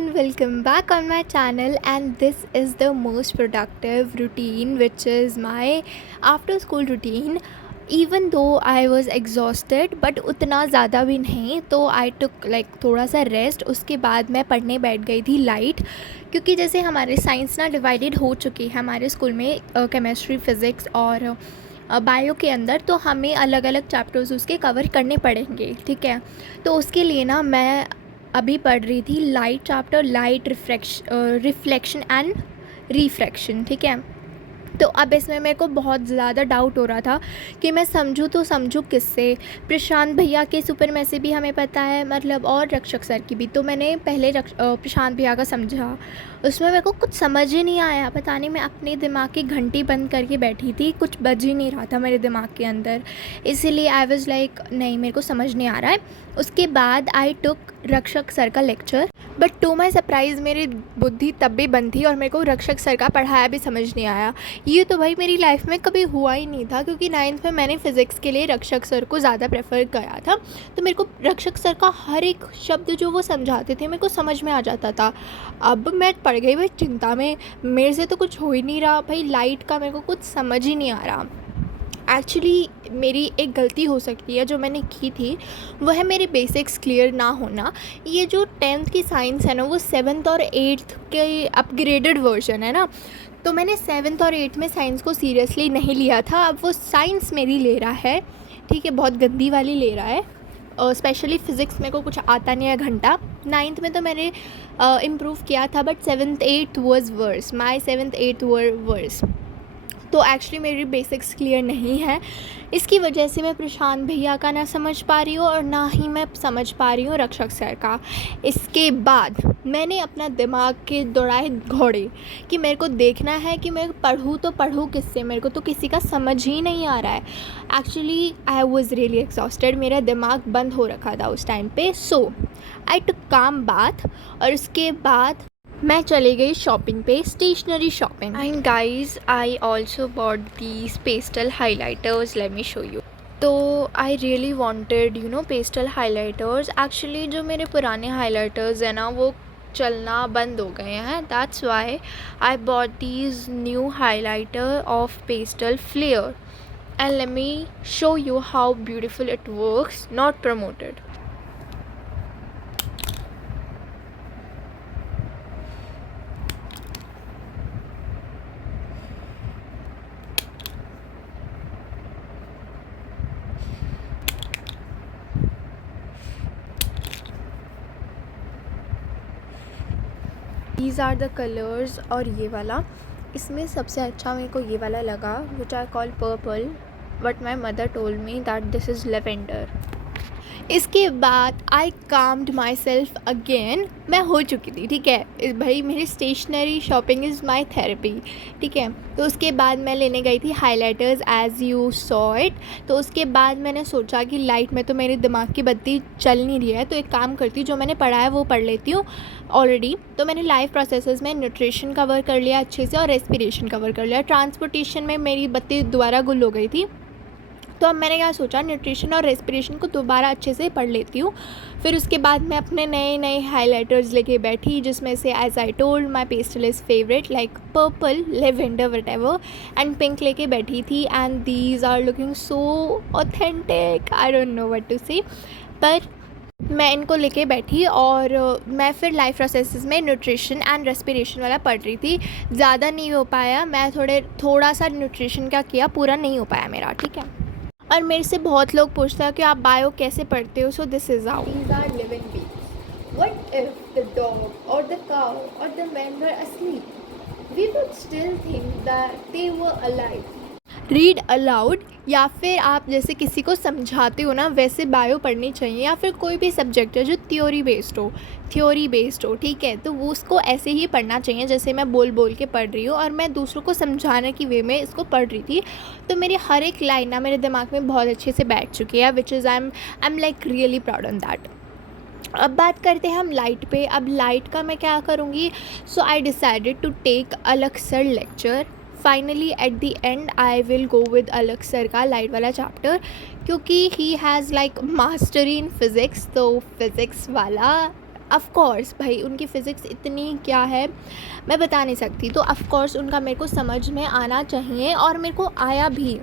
everyone, welcome back on my channel, and this is the most productive routine, which is my after school routine. Even though I was exhausted, but उतना ज़्यादा भी नहीं, तो आई took like थोड़ा सा rest. उसके बाद मैं पढ़ने बैठ गई थी लाइट, क्योंकि जैसे हमारे साइंस ना डिवाइडेड हो चुकी है हमारे स्कूल में, केमिस्ट्री, फिज़िक्स और बायो के अंदर. तो हमें अलग अलग चैप्टर्स उसके कवर करने पड़ेंगे, ठीक है. तो उसके लिए ना मैं अभी पढ़ रही थी light chapter, light reflection and refraction, ठीक है. तो अब इसमें मेरे को बहुत ज़्यादा डाउट हो रहा था कि मैं समझूँ तो समझूँ किससे. प्रशांत भैया के सुपरमेसी भी हमें पता है, मतलब, और रक्षक सर की भी. तो मैंने पहले प्रशांत भैया का समझा, उसमें मेरे को कुछ समझ ही नहीं आया. पता नहीं, मैं अपने दिमाग की घंटी बंद करके बैठी थी, कुछ बज ही नहीं रहा था मेरे दिमाग के अंदर. इसीलिए आई वाज लाइक नहीं, मेरे को समझ नहीं आ रहा है. उसके बाद आई टुक रक्षक सर का lecture, but to my surprise मेरी बुद्धि तब भी बंद थी और मेरे को रक्षक सर का पढ़ाया भी समझ नहीं आया. ये तो भाई मेरी लाइफ में कभी हुआ ही नहीं था, क्योंकि 9th में मैंने फ़िज़िक्स के लिए रक्षक सर को ज़्यादा प्रेफर किया था. तो मेरे को रक्षक सर का हर एक शब्द जो वो समझाते थे मेरे को समझ में आ जाता था. अब मैं पड़ गई भाई चिंता में, मेरे से तो कुछ हो ही नहीं रहा भाई. लाइट का मेरे को कुछ समझ ही नहीं आ रहा. एक्चुअली मेरी एक गलती हो सकती है जो मैंने की थी, वो है मेरे बेसिक्स क्लियर ना होना. ये जो 10th की साइंस है ना, वो 7th और 8th के अपग्रेडेड वर्जन है ना. तो मैंने 7th और 8th में साइंस को सीरियसली नहीं लिया था. अब वो साइंस मेरी ले रहा है, ठीक है, बहुत गंदी वाली ले रहा है. स्पेशली फ़िज़िक्स मेरे को कुछ आता नहीं है घंटा. 9th में तो मैंने इम्प्रूव किया था, but 7th 8th was worse. My 7th 8th were worse. तो एक्चुअली मेरी बेसिक्स क्लियर नहीं है. इसकी वजह से मैं प्रशांत भैया का ना समझ पा रही हूँ और ना ही मैं समझ पा रही हूँ रक्षक सर का. इसके बाद मैंने अपना दिमाग के दौड़ाए घोड़े कि मेरे को देखना है कि मैं पढ़ूँ तो पढ़ूँ किससे. मेरे को तो किसी का समझ ही नहीं आ रहा है. Actually I was really exhausted. मेरा दिमाग बंद हो रखा था उस टाइम पे. सो आई टुक काम बाथ, और उसके बाद मैं चली गई शॉपिंग पे, stationery shopping. And guys, I also bought these pastel highlighters. Let me show you. तो I really wanted pastel highlighters. Actually जो मेरे पुराने हाईलाइटर्स हैं ना, वो चलना बंद हो गए हैं. That's why I bought these new highlighter of pastel flair. And let me show you how beautiful it works. Not promoted. These are the colours. और ये वाला, इसमें सबसे अच्छा मेरे को ये वाला लगा, which I call purple, but my mother told me that this is lavender. इसके बाद I calmed myself again. मैं हो चुकी थी, ठीक है भाई. मेरी stationery shopping is my therapy, ठीक है. तो उसके बाद मैं लेने गई थी highlighters, as you saw it. तो उसके बाद मैंने सोचा कि लाइट में तो मेरे दिमाग की बत्ती चल नहीं रही है, तो एक काम करती हूँ, जो मैंने पढ़ा है वो पढ़ लेती हूँ ऑलरेडी. तो मैंने लाइफ प्रोसेसेस में न्यूट्रिशन कवर कर लिया अच्छे से, और रेस्पिरेशन कवर कर लिया. ट्रांसपोर्टेशन में मेरी बत्ती दोबारा गुल हो गई थी. तो अब मैंने क्या सोचा, न्यूट्रिशन और रेस्पिरेशन को दोबारा अच्छे से पढ़ लेती हूँ. फिर उसके बाद मैं अपने नए नए हाइलाइटर्स लेके बैठी, जिसमें से as I told my pastel is favourite, like purple, lavender, whatever, and pink लेके बैठी थी. And these are looking so authentic. I don't know what to say, पर मैं इनको लेके बैठी और मैं फिर लाइफ प्रोसेसेस में न्यूट्रिशन एंड रेस्पिरेशन वाला पढ़ रही थी. ज़्यादा नहीं हो पाया, मैं थोड़ा सा न्यूट्रिशन का किया, पूरा नहीं हो पाया मेरा, ठीक है. और मेरे से बहुत लोग पूछते हैं कि आप बायो कैसे पढ़ते हो. So this is how. These are living beings. What if the dog or the cow or the man were asleep? We would still think that they were alive. Read aloud, या फिर आप जैसे किसी को समझाते हो ना, वैसे बायो पढ़नी चाहिए. या फिर कोई भी सब्जेक्ट है जो थ्योरी बेस्ड हो, ठीक है, तो वो उसको ऐसे ही पढ़ना चाहिए जैसे मैं बोल बोल के पढ़ रही हूँ. और मैं दूसरों को समझाने की वे में इसको पढ़ रही थी. तो मेरी हर एक लाइन ना मेरे दिमाग में बहुत अच्छे से बैठ चुकी है, which is I am like really proud on that. अब बात करते हैं हम लाइट पे. अब लाइट का मैं क्या करूँगी. सो आई डिसाइडेड टू टेक अलग sir lecture. Finally at the and I will go with अलग सर का लाइट वाला चैप्टर, क्योंकि he has like mastery in physics. तो फिज़िक्स वाला ऑफ़ कोर्स भाई उनकी फ़िज़िक्स इतनी क्या है मैं बता नहीं सकती, तो ऑफ़ कोर्स उनका मेरे को समझ में आना चाहिए और मेरे को आया भी।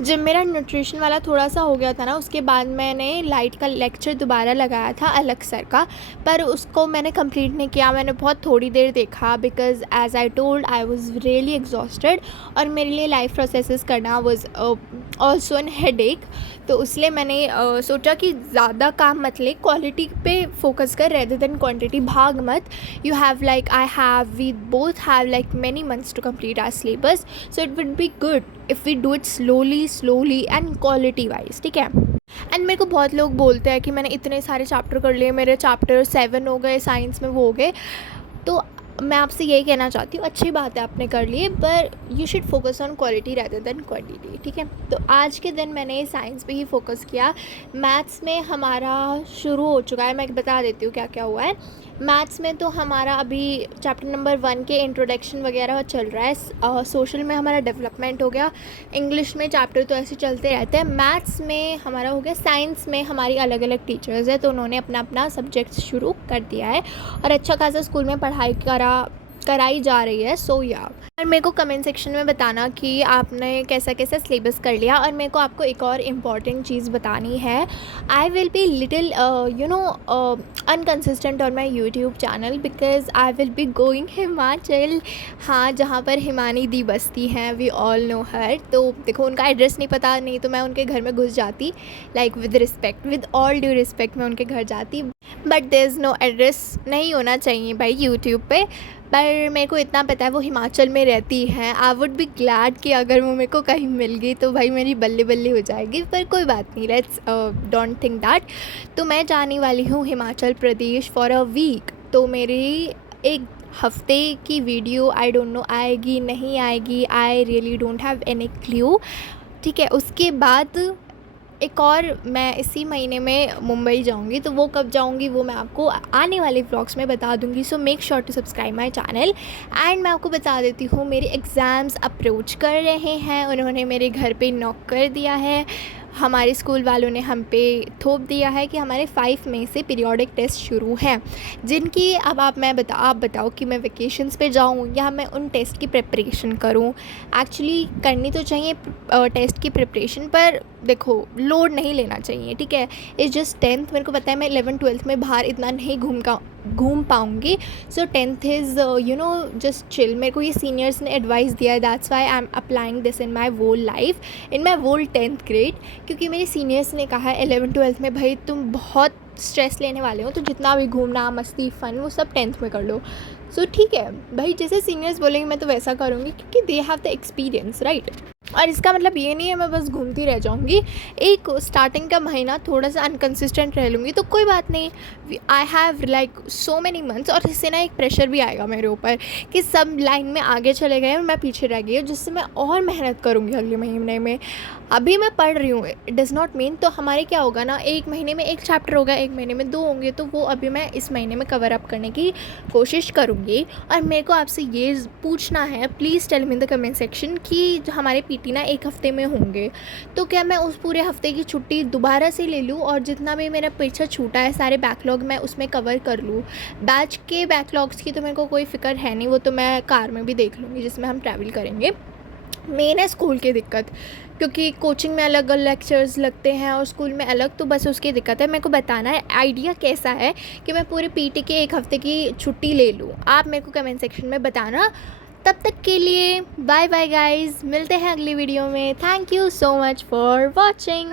जब मेरा न्यूट्रिशन वाला थोड़ा सा हो गया था ना, उसके बाद मैंने लाइट का लेक्चर दोबारा लगाया था अलग सर का, पर उसको मैंने कंप्लीट नहीं किया, मैंने बहुत थोड़ी देर देखा because as I told I was really exhausted और मेरे लिए लाइफ प्रोसेसेस करना वाज़ ऑल्सो एन हेडेक। तो इसलिए मैंने सोचा कि ज़्यादा काम मत ले, क्वालिटी पे फोकस कर रेदर देन क्वांटिटी, भाग मत। You have like we both have like many months to complete our syllabus, so it would be good if we do it slowly and quality wise, ठीक है। And मेरे को बहुत लोग बोलते हैं कि मैंने इतने सारे चैप्टर कर लिए, मेरे चैप्टर 7 हो गए, साइंस में वो हो गए। तो मैं आपसे यही कहना चाहती हूँ, अच्छी बात है आपने कर लिए, पर you should focus on quality rather than quantity, ठीक है। तो आज के दिन मैंने साइंस पे ही फोकस किया। मैथ्स में हमारा शुरू हो चुका है, मैं बता देती हूँ क्या क्या हुआ है। मैथ्स में तो हमारा अभी चैप्टर नंबर 1 के इंट्रोडक्शन वगैरह चल रहा है, सोशल में हमारा डेवलपमेंट हो गया, इंग्लिश में चैप्टर तो ऐसे चलते रहते हैं, मैथ्स में हमारा हो गया, साइंस में हमारी अलग अलग टीचर्स हैं तो उन्होंने अपना अपना सब्जेक्ट शुरू कर दिया है और अच्छा खासा स्कूल में पढ़ाई कराई जा रही है। सो या और मेरे को कमेंट सेक्शन में बताना कि आपने कैसा कैसा सिलेबस कर लिया। और मेरे को आपको एक और इम्पॉर्टेंट चीज़ बतानी है, I will be little inconsistent on my YouTube channel because I will be going Himachal, हाँ, जहाँ पर हिमानी दी बसती हैं, वी ऑल नो हर। तो देखो उनका एड्रेस नहीं पता, नहीं तो मैं उनके घर में घुस जाती, like with all due respect मैं उनके घर जाती, but there is no address, नहीं होना चाहिए भाई यूट्यूब पे। पर मेरे को इतना पता है वो हिमाचल में रहती हैं। आई वुड बी ग्लैड कि अगर वो मेरे को कहीं मिल गई तो भाई मेरी बल्ले बल्ले हो जाएगी, पर कोई बात नहीं, लेट्स डोंट थिंक दैट। तो मैं जाने वाली हूँ Himachal Pradesh for a week, तो मेरी एक हफ्ते की वीडियो आई डोंट नो आएगी नहीं आएगी, I really don't have any clue, ठीक है। उसके बाद एक और मैं इसी महीने में मुंबई जाऊंगी, तो वो कब जाऊंगी वो मैं आपको आने वाले व्लॉग्स में बता दूंगी। So make sure to subscribe my channel. And मैं आपको बता देती हूँ मेरे एग्ज़ाम्स अप्रोच कर रहे हैं, उन्होंने मेरे घर पे नॉक कर दिया है, हमारे स्कूल वालों ने हम पे थोप दिया है कि हमारे 5 मई से पीरियोडिक टेस्ट शुरू हैं, जिनकी अब आप बताओ कि मैं वेकेशंस पे जाऊँ या मैं उन टेस्ट की प्रिपरेशन करूँ। एक्चुअली करनी तो चाहिए टेस्ट की प्रिपरेशन, पर देखो लोड नहीं लेना चाहिए, ठीक है। इट्स जस्ट 10th, मेरे को पता है मैं 11th-12th में बाहर इतना नहीं घूम पाऊँगी, सो 10th इज़ जस्ट चिल। मेरे को ये सीनियर्स ने एडवाइस दिया है, that's why I am applying this in my whole life, in my whole 10th grade, क्योंकि मेरे सीनियर्स ने कहा है 11th-12th में भाई तुम बहुत स्ट्रेस लेने वाले हो, तो जितना भी घूमना मस्ती फ़न वो सब 10th में कर लो। सो ठीक है भाई, जैसे सीनियर्स बोलेंगे मैं तो वैसा करूँगी, क्योंकि they have the experience, right. और इसका मतलब ये नहीं है मैं बस घूमती रह जाऊँगी, एक स्टार्टिंग का महीना थोड़ा सा अनकंसिस्टेंट रह लूँगी तो कोई बात नहीं, I have like so many months. और इससे ना एक प्रेशर भी आएगा मेरे ऊपर कि सब लाइन में आगे चले गए और मैं पीछे रह गई हूँ, जिससे मैं और मेहनत करूँगी अगले महीने में। अभी मैं पढ़ रही हूँ, इट डज़ नॉट मीन, तो हमारे क्या होगा ना, एक महीने में एक चैप्टर होगा, एक महीने में 2 होंगे, तो वो अभी मैं इस महीने में कवर अप करने की कोशिश करूँगी। और मेरे को आपसे ये पूछना है, please tell me in the comment section कि जो हमारे पीटी ना 1 हफ़्ते में होंगे, तो क्या मैं उस पूरे हफ़्ते की छुट्टी दोबारा से ले लूँ और जितना भी मेरा पीछे छूटा है सारे बैकलॉग मैं उसमें कवर कर लूँ। बैच के बैकलॉग्स की तो मेरे को कोई फ़िक्र है नहीं, वो तो मैं कार में भी देख लूँगी जिसमें हम ट्रैवल करेंगे। मेन है स्कूल की दिक्कत, क्योंकि कोचिंग में अलग अलग लेक्चर्स लगते हैं और स्कूल में अलग, तो बस उसकी दिक्कत है। मेरे को बताना है आइडिया कैसा है कि मैं पूरे पीटी के 1 हफ़्ते की छुट्टी ले लूँ, आप मेरे को कमेंट सेक्शन में बताना। तब तक के लिए बाय बाय गाइज़, मिलते हैं अगली वीडियो में। Thank you so much for watching.